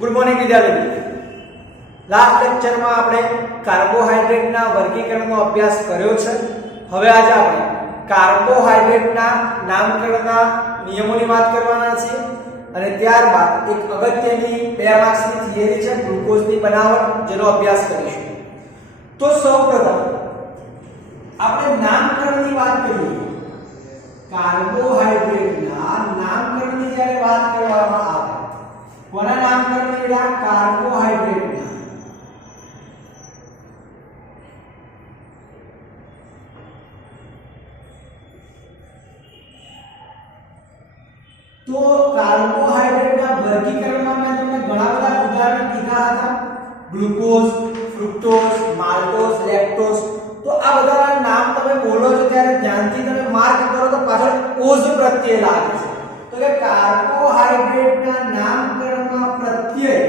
Good morning વિદ્યાર્થી મિત્રો, last લેક્ચરમાં આપણે કાર્બોહાઈડ્રેટના વર્ગીકરણનો અભ્યાસ કર્યો છે. હવે આજે આપણે કાર્બોહાઈડ્રેટના નામકરણના નિયમોની વાત કરવાના છીએ અને ત્યારબાદ એક અગત્યની 2 માર્ક્સની થિયરી છે ગ્લુકોઝની બનાવટ, જેનો અભ્યાસ કરીશું. તો સૌપ્રથમ આપણે નામકરણની વાત કરીએ. કાર્બોહાઈડ્રેટના નામકરણની જ્યારે વાત કરવામાં આવે, કોના નામકરણ કર્યા? કાર્બોહાઈડ્રેટના. તો કાર્બોહાઈડ્રેટના વર્ગીકરણમાં મેં તમને ઘણા બધા ઉદાહરણ કીધા હતા. Glucose, fructose, maltose, lactose. તો આ બધાના નામ તમે બોલો છો ત્યારે ધ્યાનથી તમે માર્ક કરો તો પાછળ ઓઝ પ્રત્યય લાગે છે. તો કે કાર્બોહાઈડ્રેટના નામકરણમાં પ્રત્યય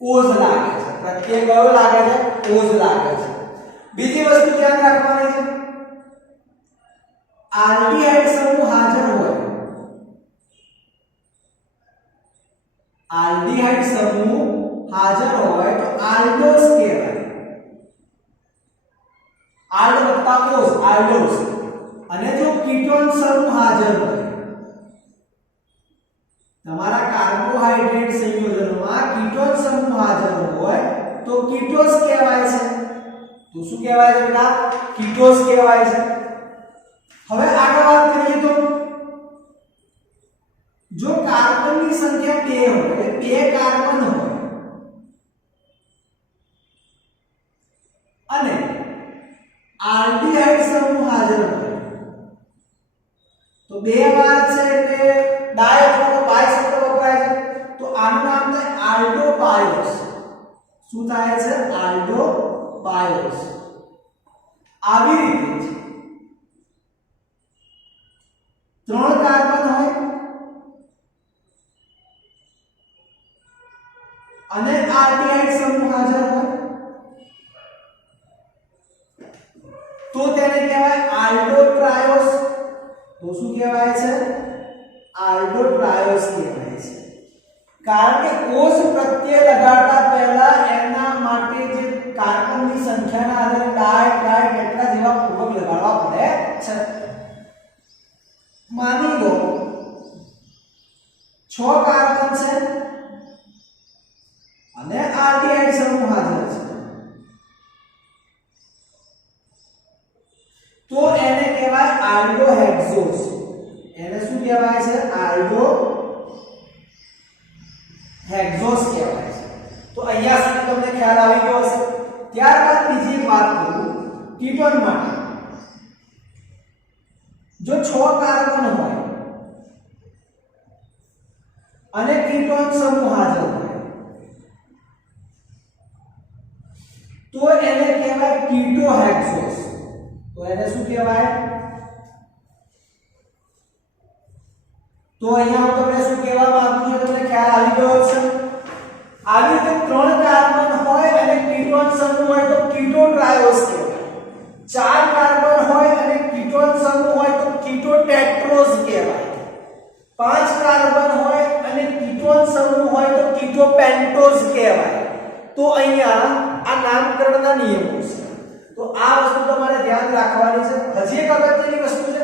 ઓઝ લાગે છે. પ્રત્યય કયો લાગે છે? ઓઝ લાગે છે. બીજી વસ્તુ ધ્યાન રાખવાની છે, આલ્ડીહાઇડ સમૂહ હાજર હોય, આલ્ડીહાઇડ સમૂહ હાજર હોય તો આલ્ડોસ કહેવાય. આલ્ડ વત્તા ઓઝ, આલ્ડોસ. અને જો કીટોન સમૂહ હાજર હોય, તમારા કાર્બોહાઈડ્રેટ સંયોજનમાં કીટોન સમૂહ હાજર હોય તો કીટોસ કહેવાય છે. તો શું કહેવાય છે બેટા? કીટોસ કહેવાય છે. હવે આગળ વાત કરીએ તો જો કાર્બનની સંખ્યા 2 હોય, એટલે 2 કાર્બન હોય અને આલ્ડીહાઇડ સમૂહ હાજર હોય તો 2 વાર છે એટલે ડાય અથવા તો બાય શબ્દ વપરાય છે. તો આનું નામ થાય આલ્ડોબાયોસ. શું થાય છે? આલ્ડોબાયોસ. આવી રીતે 3 કાર્બન હોય અને આલ્ડીહાઇડ સમૂહ હાજર હોય તો તેને કહેવાય આલ્ડોટ્રાયોસ. તો શું કહેવાય છે? આલ્ડોટ્રાયોસ કહેવાય છે. કારણ કે ઓઝ પ્રત્યય લગાડતા પહેલા એના માટે જે કાર્બનની સંખ્યાના આધારે ડાય, ટ્રાય, ટેટ્રા જેવા પૂર્વક લગાડવા પડે છે. માની લો 6 કાર્બન છે અને આલ્ડીહાઇડ સમૂહ હાજર છે, તો એને કહેવાય આલ્ડોહેક્સોસ. એને શું કહેવાય છે? આલ્ડોહેક્સોસ કહેવાય છે. તો અહીંયા સુધી તમને ખ્યાલ આવી ગયો હશે. ત્યારબાદ બીજી એક વાત કરું કીટોન માટે. જો 6 કાર્બન હોય અને કીટોન સમૂહ હાજર હોય તો એને કહેવાય કીટોહેક્સોસ. તો એને શું કહેવાય? તો અહીંયા હું તમને શું કહેવા માંગુ છું, તમને ખ્યાલ આવી ગયો છે. આવી રીતે 3 કાર્બન હોય અને કીટોન સમૂહ હોય તો કીટોટ્રાયોસ કહેવાય. 4 કાર્બન હોય અને કીટોન સમૂહ હોય તો કીટોટેટ્રોસ કહેવાય. 5 કાર્બન હોય અને કીટોન સમૂહ હોય તો કીટોપેન્ટોસ કહેવાય. તો અહીંયા આ નામકરણના નિયમો છે. તો આ વસ્તુ તમારે ધ્યાન રાખવાની છે. હજી એક અગત્યની વસ્તુ છે,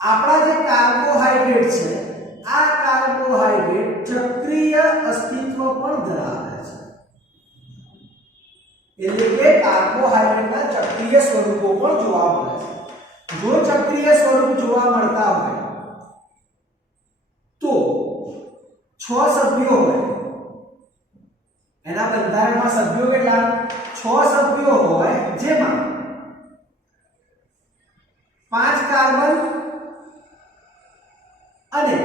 આપણા જે કાર્બોહાઈડ્રેટ છે, આ કાર્બોહાઈડ્રેટ ચક્રીય અસ્તિત્વ પણ ધરાવે છે. એટલે કે કાર્બોહાઈડ્રેટના ચક્રીય સ્વરૂપો પણ જોવા મળે છે. જો ચક્રીય સ્વરૂપ જોવા મળતા હોય તો 6 સભ્યો હોય, એના બંધારણમાં સભ્યો કેટલા? 6 સભ્યો હોય, જેમાં 5 કાર્બન અને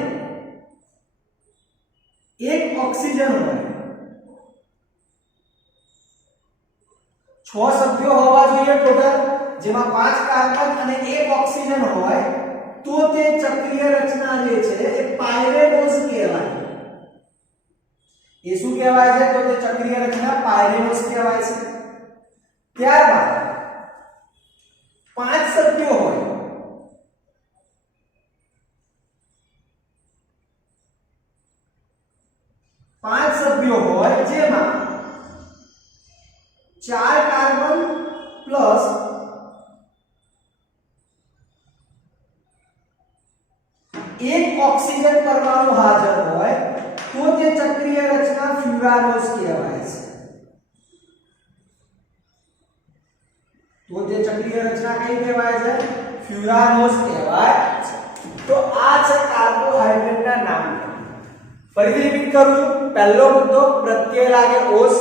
1 ઓક્સિજન હોય. 6 સભ્યો હોવા જોઈએ ટોટલ, જેમાં 5 કાર્બન અને 1 ઓક્સિજન હોય તો તે ચક્રીય રચના જે છે એ પાયરેનોસ કહેવાય. એ શું કહેવાય છે? તો તે ચક્રીય રચના પાયરેનોસ કહેવાય છે. ત્યારબાદ 5 સભ્યો હોય 5 સભ્યો હોય જેમાં 4 કાર્બન પ્લસ 1 ઓક્સિજન પરમાણુ હાજર હોય તો તે ચક્રીય રચના ફ્યુરાનોસ કહેવાય છે। તો તે ચક્રીય રચના કઈ કહેવાય છે? ફ્યુરાનોસ કહેવાય છે। તો આ છે કાર્બોહાઈડ્રેટના નામ। ફરીથી રિપીટ કરું છું। પહેલો મુદ્દો પ્રત્યય લાગે ઓસ,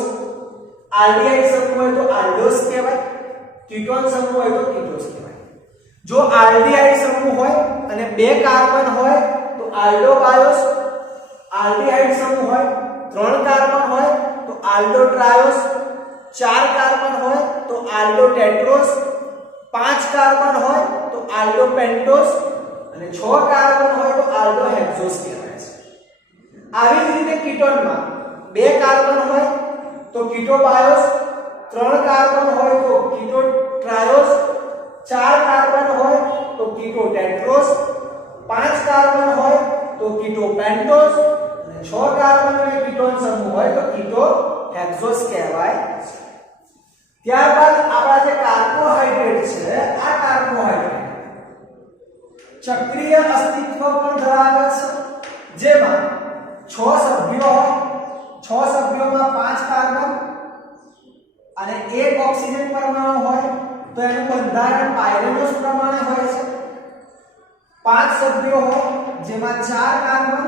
આલ્ડીહાઇડ સમૂહ હોય તો આલ્ડોસ કહેવાય, કીટોન સમૂહ હોય તો કીટોસ કહેવાય। જો આલ્ડીહાઇડ સમૂહ હોય અને 2 કાર્બન હોય તો આલ્ડો બાયોસ, આલ્ડીહાઇડ સમૂહ હોય 3 કાર્બન હોય તો આલ્ડો ટ્રાયોસ, 4 કાર્બન હોય તો આલ્ડો ટેટ્રોસ, 5 કાર્બન હોય તો આલ્ડો પેન્ટોસ અને 6 કાર્બન હોય તો આલ્ડો હેક્સોસ કહેવાય છે। આવી જ રીતે કીટોનમાં 2 કાર્બન હોય તો કીટો બાયોસ, 3 કાર્બન હોય તો કીટો ટ્રાયોસ, 4 કાર્બન હોય તો કીટો ટેટ્રોસ, 5 કાર્બન હોય તો કીટો પેન્ટોસ અને 6 કાર્બન અને કીટોન સમૂહ હોય તો કીટો હેક્સોસ કહેવાય છે। ત્યારબાદ આપણા જે કાર્બોહાઈડ્રેટ છે આ કાર્બોહાઈડ્રેટ ચક્રીય અસ્તિત્વ પણ ધરાવે છે જેમાં 6 સભ્યો હોય, 6 સભ્યોમાં 5 કાર્બન અને 1 ઓક્સિજન પરમાણુ હોય તો એનું બંધારણ પાયરેનોસ પ્રમાણે હોય છે। 5 સભ્યો હોય જેમાં 4 કાર્બન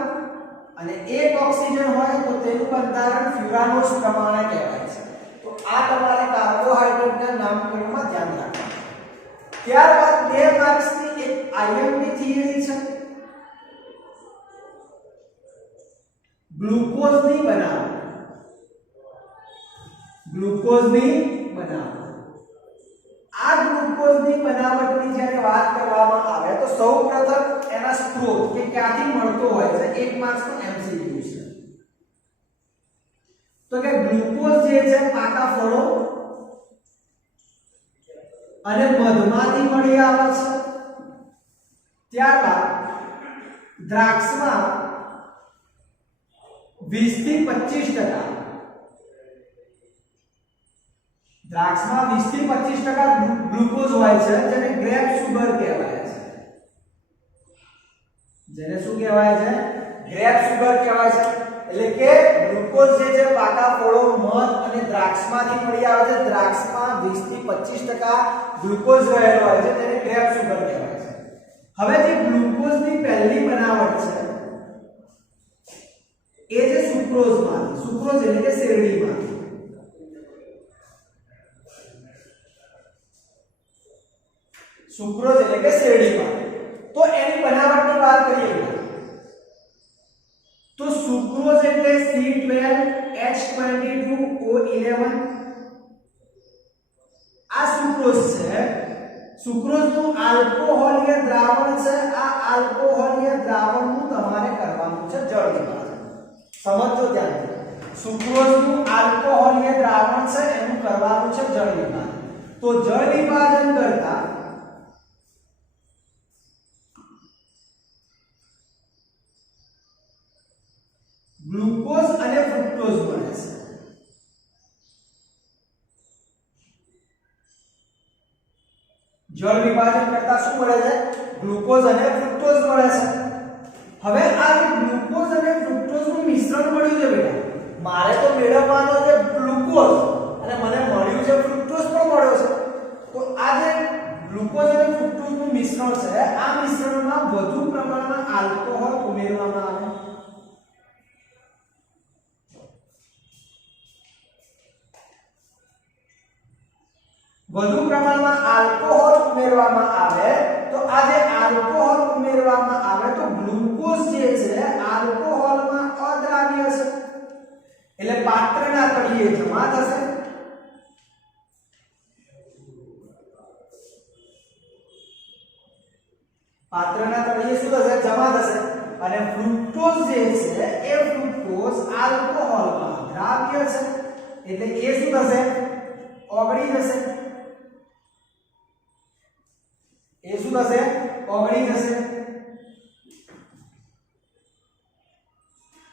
અને 1 ઓક્સિજન હોય તો તેનું બંધારણ ફ્યુરાનોસ પ્રમાણે કહેવાય છે। તો આ તમારે કાર્બોહાઈડ્રેટના નામકરણમાં ધ્યાન રાખવાનું। ત્યારબાદ 2 માર્ક્સની એક આઈએમપી થિયરી છે ગ્લુકોઝની બનાવટ। ગ્લુકોઝની બનાવટ, આ ગ્લુકોઝની બનાવટની જ્યારે વાત કરવામાં આવે તો સૌપ્રથમ એના સ્ત્રોત કે ક્યાંથી મળતો હોય છે 1 માર્ક્સનો એમસીક્યુ છે। તો કે ગ્લુકોઝ જે છે પાકા ફળો અને મધમાંથી મળી આવે છે। ત્યારબાદ દ્રાક્ષમાં 20 થી 25%, દ્રાક્ષમાં 20 થી 25% ગ્લુકોઝ હોય છે જેને ગ્રેપ સુગર કહેવાય છે। જેને શું કહેવાય છે? ગ્રેપ સુગર કહેવાય છે। એટલે કે ગ્લુકોઝ જે છે પાકા ફળો, મધ અને દ્રાક્ષમાંથી મળી આવે છે। દ્રાક્ષમાં 20 થી 25% ગ્લુકોઝ રહેલો હોય છે જેને ગ્રેપ સુગર કહેવાય છે। હવે જે ગ્લુકોઝની પહેલી બનાવટ છે એ છે સુક્રોઝમાંથી। સુક્રોઝ એટલે કે શેરડીમાંથી। સુક્રોઝ એટલે કે શેરડીમાંથી। તો એની બનાવટની વાત કરીએ તો સુક્રોઝ એટલે C12H22O11। આ સુક્રોઝ છે। સુક્રોઝનું આલ્કોહોલીય દ્રાવણ છે। આ આલ્કોહોલીય દ્રાવણનું તમારે કરવાનું છે જળ વિભાજન। સમજો ધ્યાનથી, સુક્રોઝનું આલ્કોહોલીય દ્રાવણ છે એનું કરવાનું છે જળ વિભાજન। તો જળ વિભાજન કરતા ગ્લુકોઝ અને ફ્રુક્ટોઝ બને છે। જળ વિભાજન કરતા શું મળે છે? ગ્લુકોઝ અને ફ્રુક્ટોઝ મળે છે। હવે આ જે ગ્લુકોઝ અને ફ્રુક્ટોઝનું મિશ્રણ મળ્યું છે બેટા, મારે તો મેળવવાનો છે ગ્લુકોઝ અને મને મળ્યું છે ફ્રુક્ટોઝ પણ મળ્યો છે। તો આ જે ગ્લુકોઝ અને ફ્રુક્ટોઝનું મિશ્રણ છે આ મિશ્રણમાં વધુ પ્રમાણમાં આલ્કોહોલ ઉમેરવામાં આવે। વધુ પ્રમાણમાં આલ્કોહોલ ઉમેરવામાં આવે તો આ જે આલ્કોહોલ ઉમેરવામાં આવે તો ગ્લુકોઝ જે છે આલ્કોહોલમાં અદ્રાવ્ય છે એટલે પાત્રના તળિયે જમા થશે। પાત્રના તળિયે શું થશે? જમા થશે। અને ફ્રુક્ટોઝ જે છે એ ફ્રુક્ટોઝ આલ્કોહોલમાં દ્રાવ્ય છે એટલે એ શું થશે? ઓગળી જશે। એ શું થશે? ઓગળી જશે।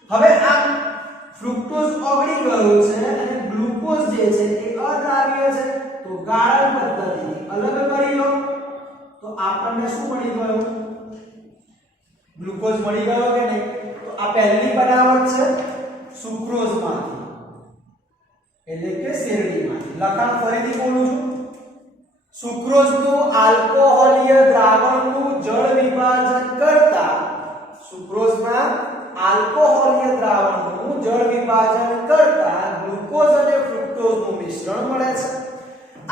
હવે આ ફ્રુક્ટોઝ ઓગળી ગયું છે અને ગ્લુકોઝ જે છે એ અદ્રાવ્ય છે, તો ગાળણ પદ્ધતિથી અલગ કરી લો તો આપણને શું મળી ગયું? ગ્લુકોઝ મળી ગયો કે નહીં? તો આ પહેલી બનાવટ છે સુક્રોઝ માંથી, એટલે કે શેરડીમાંથી. લખાણ ફરીથી બોલું છું. સુક્રોઝ નું આલ્કોહોલીય દ્રાવણનું જળ વિભાજન કરતા, સુક્રોઝના આલ્કોહોલીય દ્રાવણનું જળ વિભાજન કરતા ગ્લુકોઝ અને ફ્રુક્ટોઝનું મિશ્રણ મળે છે.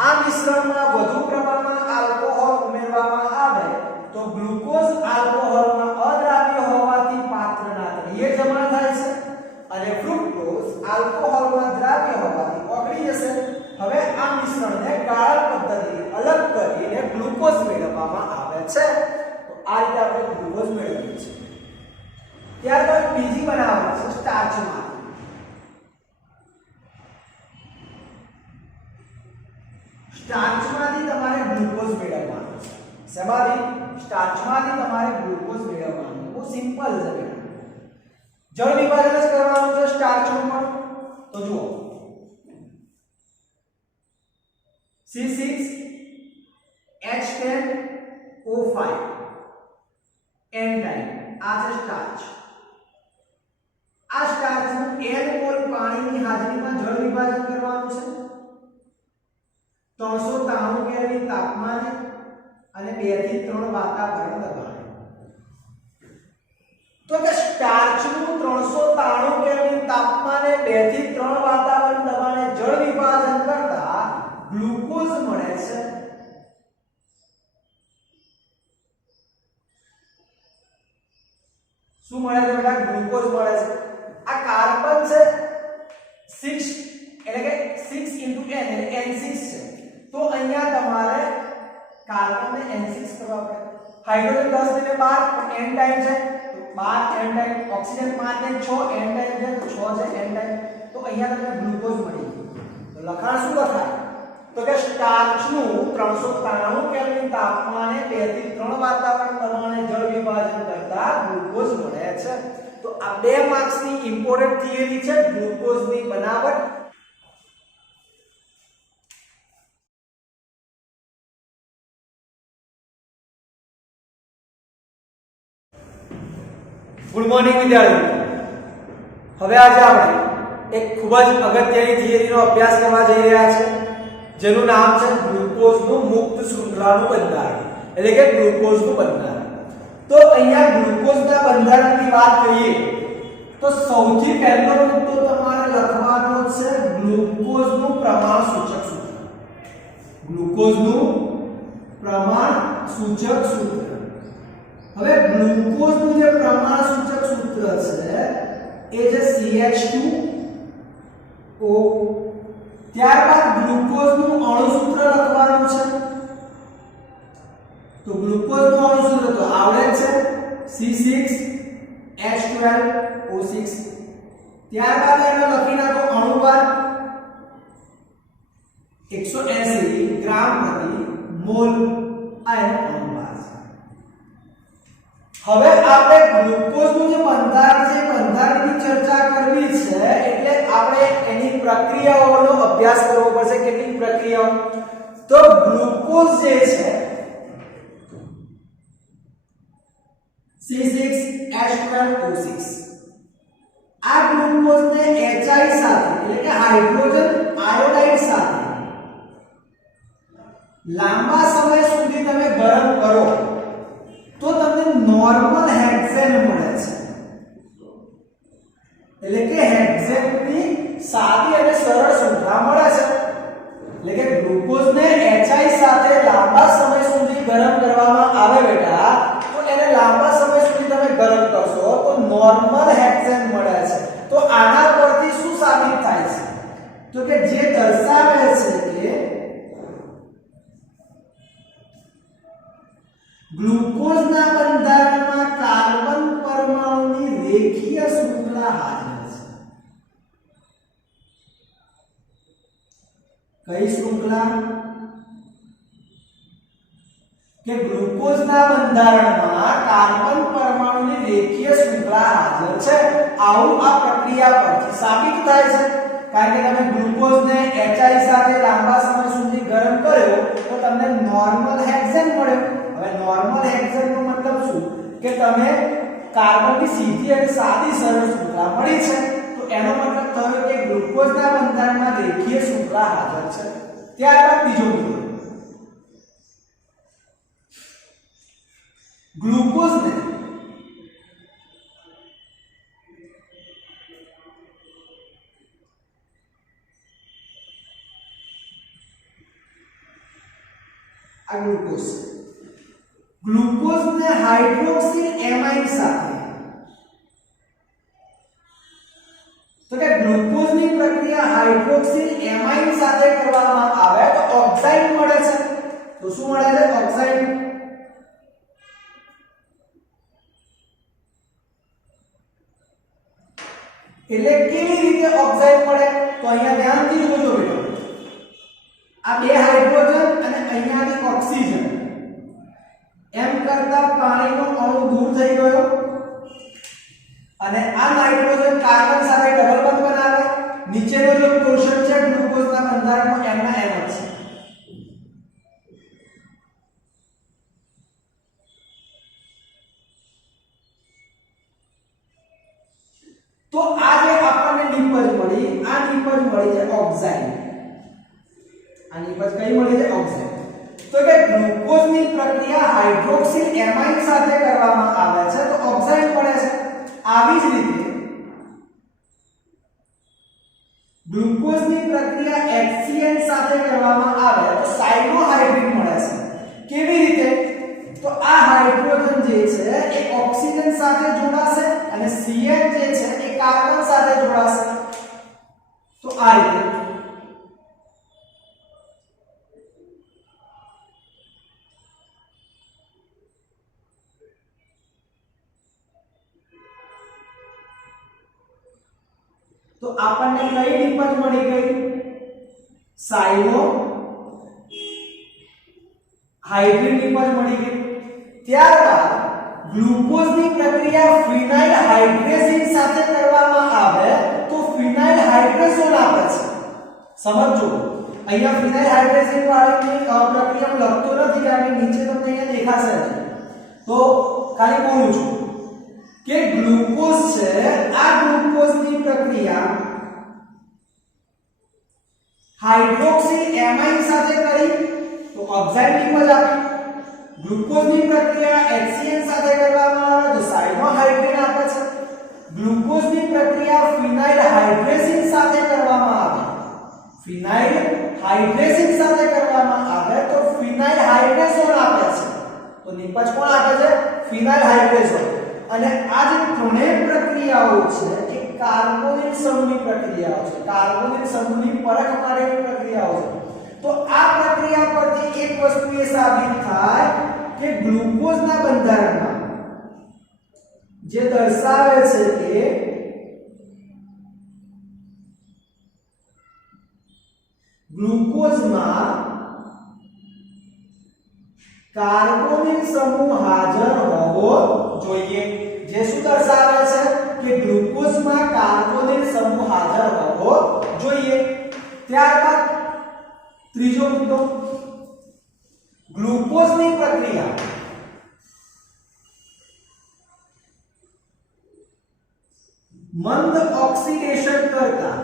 આ મિશ્રણમાં વધુ પ્રમાણમાં આલ્કોહોલ ઉમેરવામાં આવે તો ગ્લુકોઝ આલ્કોહોલમાં અદ્રાવ્ય હોવાથી પાત્રના તળિયે જમા થાય છે અને ફ્રુક્ટોઝ આલ્કોહોલમાં દ્રાવ્ય હોવાથી ઓગળી જશે. હવે આ મિશ્રણને ગાળણ પદ્ધતિથી અલગ કરીને ગ્લુકોઝ મેળવવામાં આવે છે. તો આ રીતે આપણે ગ્લુકોઝ મેળવીએ છીએ. ત્યારબાદ બીજી બનાવટ છે સ્ટાર્ચમાં. સ્ટાર્ચમાંથી તમારે ગ્લુકોઝ મેળવવાનું છે. શેમાંથી? સ્ટાર્ચમાંથી તમારે ગ્લુકોઝ મેળવવાનું. બહુ સિમ્પલ છે બેટા. જળ વિભાજન જ કરવાનું છે સ્ટાર્ચનું પણ. તો જુઓ C6H10O5 N ટાઈપ. આ છે સ્ટાર્ચ. આ સ્ટાર્ચનું N મોલ પાણીની હાજરીમાં જળ વિભાજન કરવાનું છે 393 કેલ્વિન તાપમાને અને 2 થી 3 વાતાવરણ દબાણે. તો કે સ્ટાર્ચનું 393 કેલ્વિન તાપમાને 2 થી 3 વાતાવરણ દબાણે જળ વિભાજન કરતા ગ્લુકોઝ મળે છે. શું મળે છે બેટા? ગ્લુકોઝ મળે છે. આ કાર્બન છે 6 એટલે કે 6 * n એટલે N6 છે. તો અહીંયા તમારે કાર્બનને N6 કરવા પડે. હાઇડ્રોજન 10 ને 12 N ટાઈમ છે તો 12 N ટાઈમ. ઓક્સિજન 5 ને 6 N ટાઈમ છે તો 6 છે N ટાઈમ. તો અહીંયા તમને ગ્લુકોઝ મળી ગયું. તો લખાણ શું લખાય? તો કે સ્ટાર્ચનું 393 કેલ્વિન તાપમાને 2 થી 3 વાતાવરણ દબાણે જળ વિભાજન કરતા ગ્લુકોઝ મળે છે. તો આ 2 માર્ક્સની ઇમ્પોર્ટન્ટ થિયરી છે ગ્લુકોઝની બનાવટ. ગુડ મોર્નિંગ વિદ્યાર્થીઓ. હવે આજે આપણે એક ખૂબ જ અગત્યની થિયરીનો અભ્યાસ કરવા જઈ રહ્યા છે જેનું નામ છે ગ્લુકોઝનું મુક્ત શૃંખલાનું બંધારણ, એટલે કે ગ્લુકોઝનું બંધારણ. તો અહીંયા ગ્લુકોઝના બંધારણની વાત કરીએ તો સૌથી પહેલો મુદ્દો તમારે લખવાનો છે ગ્લુકોઝનું પ્રમાણ સૂચક સૂત્ર. ગ્લુકોઝનું પ્રમાણ સૂચક સૂત્ર. હવે ગ્લુકોઝનું જે પ્રમાણ સૂચક સૂત્ર છે એ છે CH2O. ત્યારબાદ ગ્લુકોઝનું અણુ સૂત્ર લખવાનું છે. તો ગ્લુકોઝનું અણુ સૂત્ર તો આવડે છે C6H12O6. ત્યારબાદ એને લખી નાખો અણુભાર 180 ગ્રામ પ્રતિ મોલ. આ એનો અણુભાર છે. હવે આપણે ગ્લુકોઝનું જે બંધારણ છે બંધારણની ચર્ચા કરવી છે એટલે આપણે એની પ્રક્રિયાઓનો અભ્યાસ કરવો પડશે. કેટલીક પ્રક્રિયાઓ. તો ગ્લુકોઝ જે છે C6H12O6 આ ગ્લુકોઝને HI સાથે એટલે કે હાઇડ્રોજન આયોડાઇડ સાથે લાંબા સમય સુધી તમે ગરમ કરો તો તમને નોર્મલ હેક્સેન મળે છે. એટલે કે હેક્સેનની સાદી અને સરળ શૃંખલા મળે છે. એટલે કે ગ્લુકોઝને HI સાથે લાંબા સમય સુધી ગરમ કરવામાં આવે બેટા તો એને લાંબા સમય સુધી તમે ગરમ કરશો તો નોર્મલ હેક્સેન મળે છે. તો આના પરથી શું સાબિત થાય છે? તો કે જે દર્શાવે છે કે ગ્લુકોઝના બંધારણમાં કાર્બન પરમાણુની રેખીય શૃંખલા હાજર છે. કઈ શૃંખલા? કે ગ્લુકોઝના બંધારણમાં કાર્બન પરમાણુની રેખીય શૃંખલા હાજર છે આવું આ પ્રક્રિયા પરથી સાબિત થાય છે કારણ કે તમે ગ્લુકોઝને HI સાથે લાંબા સમય સુધી ગરમ કર્યો તો તમને નોર્મલ હેક્સેન મળ્યો હવે નોર્મલ હેક્સેન નો મતલબ શું કે તમે કાર્બનની સીધી અને સાદી સરળ શૃંખલા મળી છે તો એનો મતલબ થયો કે ગ્લુકોઝના બંધારણમાં રેખીય શૃંખલા હાજર છે ત્યારબાદ બીજો મુદ્દો ગ્લુકોઝને આ ગ્લુકોઝને હાઇડ્રોક્સિલ એમાઇડ સાથે તો કે ગ્લુકોઝની પ્રક્રિયા હાઇડ્રોક્સિલ એમાઇડ સાથે કરવામાં આવે તો ઓક્સાઇડ મળે છે તો શું મળે છે ઓક્સાઇડ એટલે કેવી રીતે ઓક્સાઇડ મળે તો અહીંયા ધ્યાનથી જોજો બેટા આ બે હાઇડ્રોજન અને અહીંયાથી ઓક્સિજન એમ કરતા પાણીનો અણુ દૂર થઈ ગયો અને આ નાઇટ્રોજન કાર્બન સાથે ડબલ બોન્ડ બનાવે નીચેનો જે પોર્શન છે ગ્લુકોઝના બંધારણનો એમના એમ જ છે તો આ જે આપણને નિપજ મળી આ નિપજ મળી છે ઓક્સાઇડ આ નિપજ કઈ મળી છે ઓક્સાઇડ તો કે ગ્લુકોઝની પ્રક્રિયા હાઇડ્રોક્સિલ એમાઇડ સાથે કરવામાં આવે છે તો ઓક્સાઇડ મળે છે આવી જ રીતે ગ્લુકોઝની પ્રક્રિયા HCl સાથે કરવામાં આવે તો સાયનોહાઇડ્રિન મળે છે કેવી રીતે તો આ હાઇડ્રોજન જે છે એ ઓક્સિજન સાથે જોડાશે અને Cl જે છે એ કાર્બન સાથે જોડાશે તો આ રીતે તો આપણને કઈ નિપજ મળી ગઈ સાયનો હાઇડ્રિન નિપજ મળી ગઈ ત્યારબાદ ગ્લુકોઝની પ્રક્રિયા ફિનાઇલ હાઇડ્રેઝિન સાથે કરવામાં આવે તો ફિનાઇલ હાઇડ્રેઝોન આપે છે સમજો અહીંયા ફિનાઇલ હાઇડ્રેઝિન વાળી પ્રક્રિયા હું લખતો નથી કારણ કે નીચે તમને અહીંયા દેખાશે તો ખાલી બોલું છું કે ગ્લુકોઝ છે આ ગ્લુકોઝની પ્રક્રિયા હાઇડ્રોક્સિલ એમાઇડ સાથે કરી તો ઓક્સાઇડ નિપજ આપી ગ્લુકોઝની પ્રક્રિયા HCl સાથે કરવામાં આવે તો સાયનોહાઇડ્રિન આપે છે ગ્લુકોઝની પ્રક્રિયા ફિનાઇલ હાઇડ્રેઝિન સાથે કરવામાં આવે ફિનાઇલ હાઇડ્રેઝિન સાથે કરવામાં આવે તો ફિનાઇલ હાઇડ્રેઝોન આપે છે તો નિપજ કોણ આપે છે ફિનાઇલ હાઇડ્રેઝોન અને આ જે ત્રણેય પ્રક્રિયાઓ છે એ કાર્બોનિલ સમૂહની પ્રક્રિયાઓ છે કાર્બોનિલ સમૂહની પરખ માટેની પ્રક્રિયાઓ છે તો આ પ્રક્રિયા પરથી એક વસ્તુ એ સાબિત થાય કે ગ્લુકોઝના બંધારણમાં જે દર્શાવે છે કે ગ્લુકોઝમાં કાર્બોનિલ સમૂહ હાજર હોવો જોઈએ જે શું દર્શાવે છે કે ગ્લુકોઝમાં કાર્બોનિલ સમૂહ હાજર હોવો જોઈએ ત્યારબાદ ત્રીજો મુદ્દો ગ્લુકોઝની પ્રક્રિયા મંદ ઓક્સિડેશન કરતા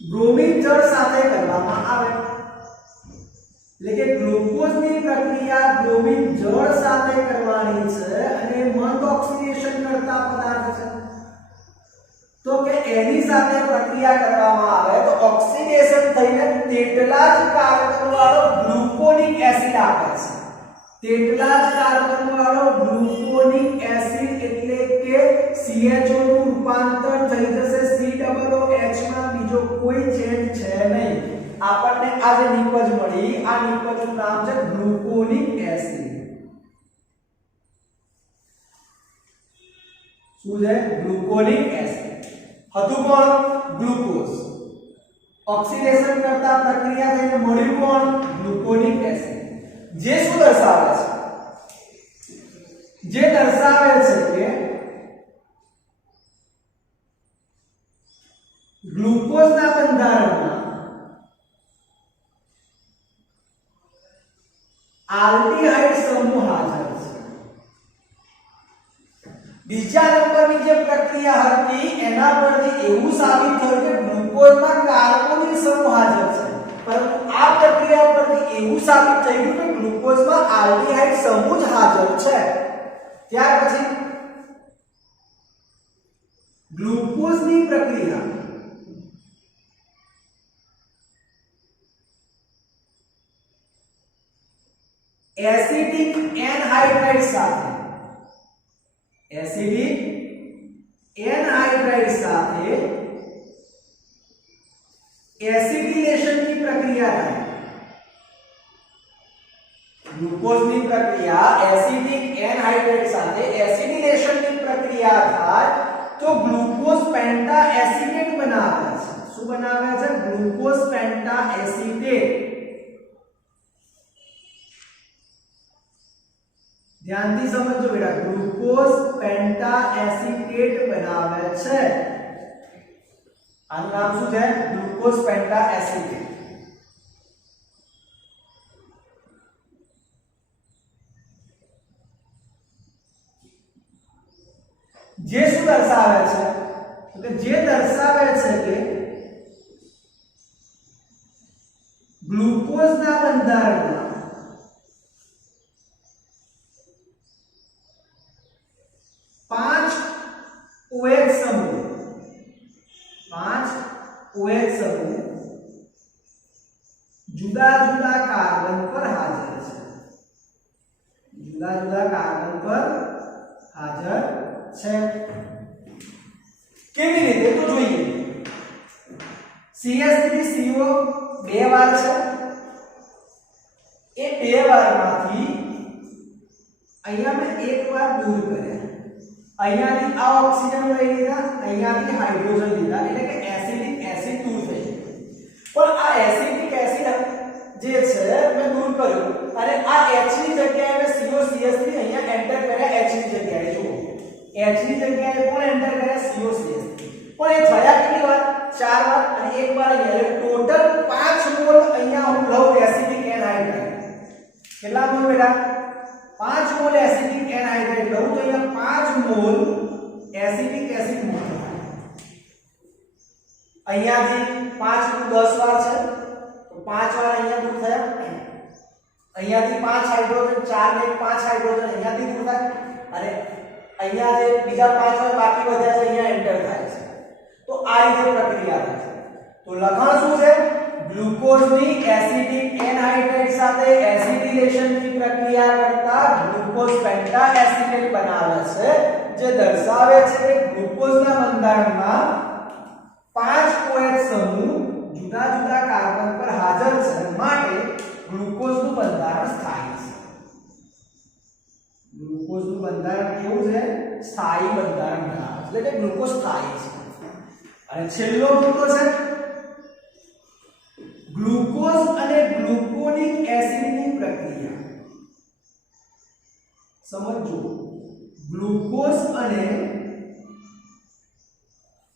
બ્રોમિન જળ સાથે કરવામાં આવે એટલે કે ગ્લુકોઝની પ્રક્રિયા બ્રોમિન જળ સાથે કરવાની છે અને મંદ ઓક્સિડેશન કરતા પદાર્થ છે તો કે એની સાથે પ્રક્રિયા કરવામાં આવે તો ઓક્સિડેશન થઈને તેટલા જ કાર્બન વાળો ગ્લુકોનિક એસિડ આપે છે તેટલા જ કાર્બન વાળો ગ્લુકોનિક એસિડ એટલે કે CHO નું રૂપાંતર થઈ જશે COOH માં બીજો કોઈ ચેન્જ છે નહીં આપણને આ જે નિપજ મળી આ નિપજનું નામ છે ગ્લુકોનિક એસિડ શું છે ગ્લુકોનિક એસિડ હતું કોણ ગ્લુકોઝ ઓક્સિડેશન કરતા પ્રક્રિયા થઈને મળ્યું કોણ ગ્લુકોનિક એસિડ જે શું દર્શાવે છે જે દર્શાવે છે કે ગ્લુકોઝના બંધારણમાં આલ્ડીહાઇડ સમૂહ હાજર છે. બીજા નંબરની જે પ્રક્રિયા હતી એના પરથી એવું સાબિત થયું કે ગ્લુકોઝમાં કાર્બોનિલ સમૂહ હાજર છે, પરંતુ આ પ્રક્રિયા પરથી એવું સાબિત થયું કે ગ્લુકોઝમાં આલ્ડીહાઇડ સમૂહ જ હાજર છે. ત્યાર પછી ગ્લુકોઝની પ્રક્રિયા એસિડિક એનહાઇડ્રાઇડ સાથે એસિડિલેશનની પ્રક્રિયા થાય. ગ્લુકોઝની પ્રક્રિયા એસિડિક એનહાઇડ્રાઇડ સાથે એસિડિલેશનની પ્રક્રિયા થાય તો ગ્લુકોઝ પેન્ટા એસિટેટ બનાવે છે. શું બનાવે છે? Glucose penta acetate. ધ્યાનથી સમજો બેટા, ગ્લુકોઝ પેન્ટા એસિટેટ બનાવે છે. આનું નામ શું છે? Glucose penta acetate. જે શું દર્શાવે છે? તો જે દર્શાવે છે કે ગ્લુકોઝના બંધારણમાં 5 OH સમૂહ જુદા જુદા કાર્બન પર હાજર છે. કેવી રીતે તો જોઈએ. CH3CO બે વાર છે. એ બે વારમાંથી અહીંયા મેં એક વાર દૂર કર્યા. અહીંયાથી આ ઓક્સિજન લઈ લીધા, અહીંયાથી હાઇડ્રોજન લીધા, એટલે કે એસિડિક એસિડ દૂર થઈ ગયું. પણ આ એસિડિક એસિડ જે છે મેં દૂર કર્યું અને આ H ની જગ્યાએ મેં COCH3 અહીંયા એન્ટર કર્યા. H ની જગ્યાએ જુઓ, H ની જગ્યાએ કોણ એન્ટર કર્યા? COCH3. પણ એ થયા કેટલી વાર? 4 વાર અને એક વાર અહીંયા. ટોટલ 5 મોલ અહીંયા હું લઉં એસિડિક એનહાઇડ્રાઇડ. કેટલા મોલ બેટા? 5 મોલ એસિડિક એનહાઇડ્રાઇડ લઉં તો અહીંયા 5 મોલ એસિડિક એસિડ મોલ થાય. અહીંયાથી 5 નું 10 વાર છે તો 5 વાર અહીંયા દૂર થયા. અહીંયાથી 5 હાઇડ્રોજન, 4 ને 5 હાઇડ્રોજન અહીંયાથી દૂર થાય અને અહીંયા જે બીજા 5 વાર બાકી વધ્યા છે અહીંયા એન્ટર થાય છે. તો આ રીતે પ્રક્રિયા થાય છે. તો લખાણ શું છે? ગ્લુકોઝની એસિડિક એનહાઇડ્રાઇડ સાથે એસિડિલેશનની પ્રક્રિયા કરતા ગ્લુકોઝ પેન્ટા એસિટેટ બનાવે છે, જે દર્શાવે છે કે ગ્લુકોઝના બંધારણમાં 5 OH સમૂહ જુદા જુદા કાર્બન પર હાજર છે, માટે ગ્લુકોઝનું બંધારણ સ્થાયી છે. ગ્લુકોઝનું બંધારણ કેવું છે? સ્થાયી બંધારણ ધરાવે છે, એટલે કે ગ્લુકોઝ સ્થાયી છે. અને છેલ્લો મુદ્દો છે ગ્લુકોઝ અને ગ્લુકોનિક એસિડની પ્રક્રિયા. સમજો, ગ્લુકોઝ અને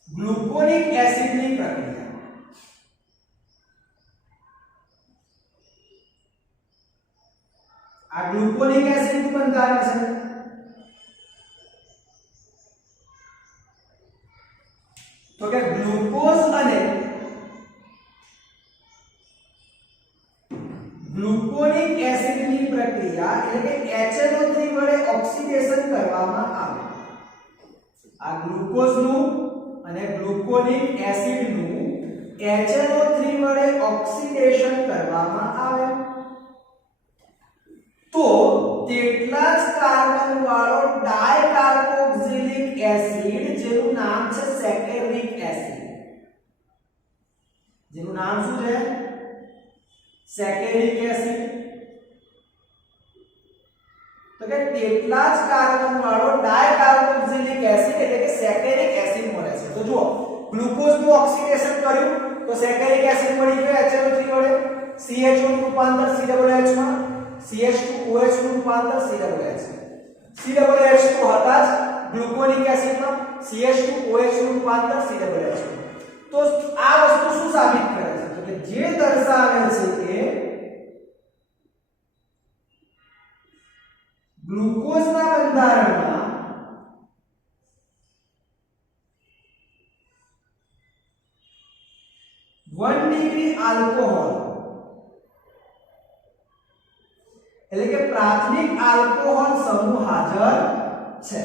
ગ્લુકોનિક એસિડની પ્રક્રિયા. આ ગ્લુકોનિક એસિડનું બંધારણ છે. તો કે ગ્લુકોઝ અને ગ્લુકોનિક એસિડની પ્રક્રિયા એટલે કે HNO3 વડે ઓક્સિડેશન કરવામાં આવે. આ ગ્લુકોઝનું અને ગ્લુકોનિક એસિડનું HNO3 વડે ઓક્સિડેશન કરવામાં આવે તો તેટલા જ કાર્બન વાળો ડાયકાર્બોક્સિલિક એસિડ, જેનું નામ છે સેકેરિક એસિડ. જેનું નામ શું છે? સેકેરિક એસિડ. તો કે તેટલા જ કાર્બન વાળો ડાયકાર્બોક્સિલિક એસિડ એટલે કે સેકેરિક એસિડ મળે છે. તો જુઓ, ગ્લુકોઝનું ઓક્સિડેશન કર્યું તો સેકેરિક એસિડ મળી ગયો HNO3 વડે. CHO નું રૂપાંતર COOH માં, CH2OH નું રૂપાંતર COOH. COH2 હતા જ ગ્લુકોનિક એસિડમાં CH2OH નું રૂપાંતર COH2. તો આ વસ્તુ શું સાબિત કરે છે તો કે જે દર્શાવે છે કે ગ્લુકોઝના બંધારણમાં वन डिग्री आल्कोहोल એટલે કે પ્રાથમિક આલ્કોહોલ સમૂહ હાજર છે.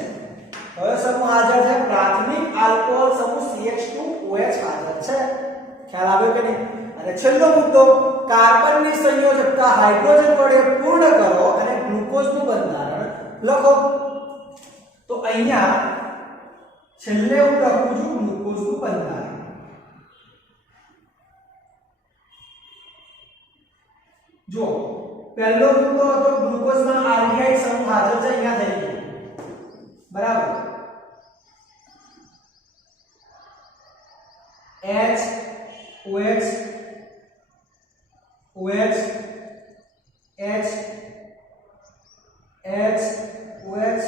કયો સમૂહ હાજર છે? પ્રાથમિક આલ્કોહોલ સમૂહ CH2OH હાજર છે. ખ્યાલ આવ્યો કે નહીં? અને છેલ્લો મુદ્દો, કાર્બનની સંયોજકતા હાઇડ્રોજન વડે પૂર્ણ કરો અને ગ્લુકોઝનું બંધારણ લખો. તો અહીંયા છેલ્લે હું લખું છું ગ્લુકોઝનું બંધારણ. જો પહેલો મુદ્દો હતો ગ્લુકોઝમાં આલ્ડીહાઇડ સમૂહ હાજર છે, અહીંયા થઈ ગયો બરાબર. H OH OH H H OH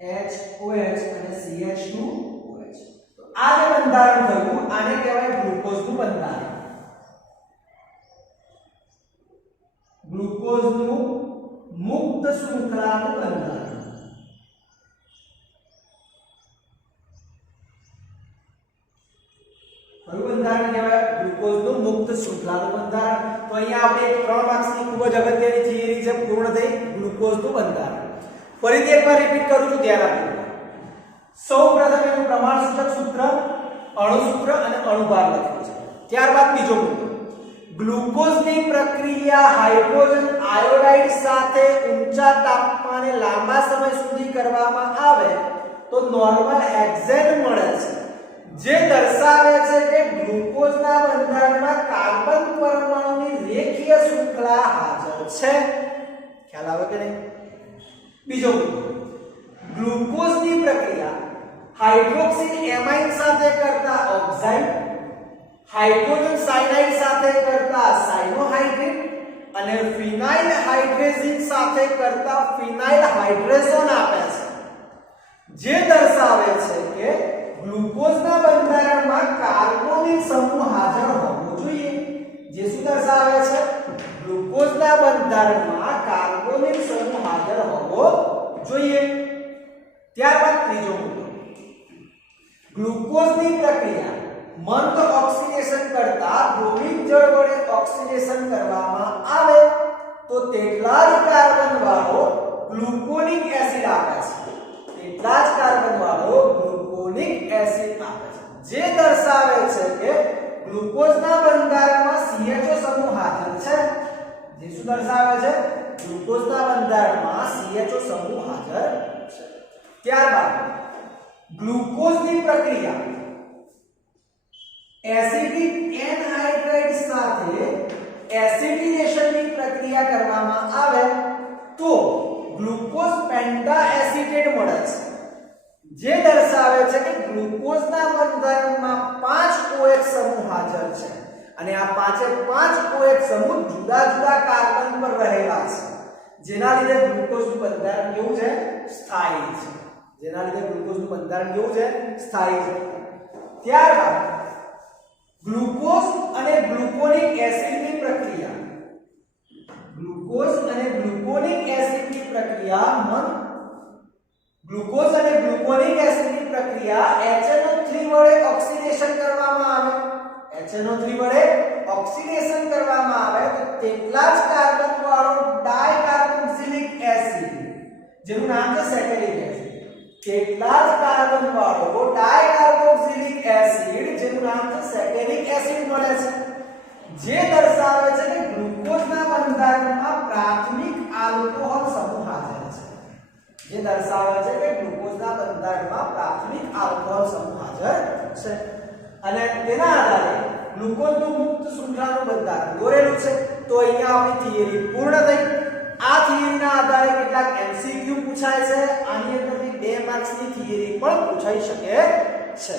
H OH અને CH2OH. તો આ જે બંધારણ થયું આને કહેવાય ગ્લુકોઝનું બંધારણ. ગ્લુકોઝનું મુક્ત શૃંખલાનું બંધારણ. કયું બંધારણ કહેવાય? ગ્લુકોઝનું મુક્ત શૃંખલાનું બંધારણ. તો અહીંયા આપણે 3 માર્ક્સની ખૂબ જ અગત્યની થિયરી છે પૂર્ણ થઈ, ગ્લુકોઝનું બંધારણ. ફરીથી એકવાર રિપીટ કરું છું, ધ્યાન આપજો. સૌપ્રથમ એનું પ્રમાણસૂચક સૂત્ર, અણુ સૂત્ર અને અણુભાર લખ્યું છે. ત્યારબાદ બીજો મુદ્દો, ગ્લુકોઝની પ્રક્રિયા હાઇડ્રોજન આયોડાઇડ સાથે ઊંચા તાપમાને લાંબા સમય સુધી કરવામાં આવે તો નોર્મલ હેક્ઝેન મળે છે, જે દર્શાવે છે કે ગ્લુકોઝના બંધારણમાં કાર્બન પરમાણુની રેખીય શૃંખલા હાજર છે. ખ્યાલ આવે કે નહીં? બીજો મુદ્દો, ગ્લુકોઝની પ્રક્રિયા હાઇડ્રોક્સિલ એમાઇન સાથે કરતા ઓક્સાઇડ, હાઇડ્રોજન સાયનાઇડ સાથે કરતા સાયનોહાઇડ્રેટ અને ફિનાઇલ હાઇડ્રેઝિન સાથે કરતા ફિનાઇલ હાઇડ્રેઝોન આપે છે, જે દર્શાવે છે કે ગ્લુકોઝના બંધારણમાં કાર્બોનિલ સમૂહ હાજર હોવો જોઈએ. જે શું દર્શાવે છે? ગ્લુકોઝના બંધારણમાં કાર્બોનિલ સમૂહ હાજર હોવો જોઈએ. ત્યારબાદ ત્રીજો મુદ્દો, ગ્લુકોઝની પ્રક્રિયા મંદ ઓક્સિડેશન કરતા બ્રોમિક જળ વડે ઓક્સિડેશન કરવામાં આવે તો તેટલા જ કાર્બન વાળો ગ્લુકોનિક એસિડ આપે છે. તેટલા જ કાર્બન વાળો ગ્લુકોનિક એસિડ આપે છે, જે દર્શાવે છે કે ગ્લુકોઝના બંધારણમાં CHO સમૂહ હાજર છે. જે શું દર્શાવે છે? ગ્લુકોઝના બંધારણમાં CHO સમૂહ હાજર છે. ત્યારબાદ ગ્લુકોઝની પ્રક્રિયા એસિડિક એનહાઇડ્રાઇડ સાથે એસિડિનેશનની પ્રક્રિયા કરવામાં આવે તો ગ્લુકોઝ પેન્ટા એસિટેટ મળે છે, જે દર્શાવે છે કે ગ્લુકોઝના બંધારણમાં 5 OH સમૂહ હાજર છે અને આ 5 OH સમૂહ જુદા જુદા કાર્બન પર રહેલા છે, જેના લીધે ગ્લુકોઝનું બંધારણ કેવું છે? સ્થાયી છે. જેના લીધે ગ્લુકોઝનું બંધારણ કેવું છે? સ્થાયી છે. ત્યારબાદ ગ્લુકોઝ અને ગ્લુકોનિક એસિડની પ્રક્રિયા, ગ્લુકોઝ અને ગ્લુકોનિક એસિડની પ્રક્રિયા ગ્લુકોઝ અને ગ્લુકોનિક એસિડની પ્રક્રિયા HNO3 વડે ઓક્સિડેશન કરવામાં આવે. HNO3 વડે ઓક્સિડેશન કરવામાં આવે તો તેટલા જ કાર્બન વાળો ડાયકાર્બોક્સિલિક એસિડ, જેનું નામ છે સેકેરિક એસિડ, તેટલા જ કાર્બન વાળો ડાયકાર્બોક્સિલિક એસિડ, જેનું નામ છે સેકેરિક એસિડ મળે છે, જે દર્શાવે છે કે ગ્લુકોઝના બંધારણમાં પ્રાથમિક આલ્કોહોલ સમૂહ હાજર છે. જે દર્શાવે છે કે ગ્લુકોઝના બંધારણમાં પ્રાથમિક આલ્કોહોલ સમૂહ હાજર છે અને તેના આધારે ગ્લુકોઝનું મુક્ત શૃંખલાનું બંધારણ દોરેલું છે. તો અહીંયા આપણી થિયરી પૂર્ણ થઈ. આ થિયરીના આધારે કેટલાક MCQ પૂછાય છે. આની અંદરથી 2 માર્ક્સની થિયરી પણ પૂછાઈ શકે છે.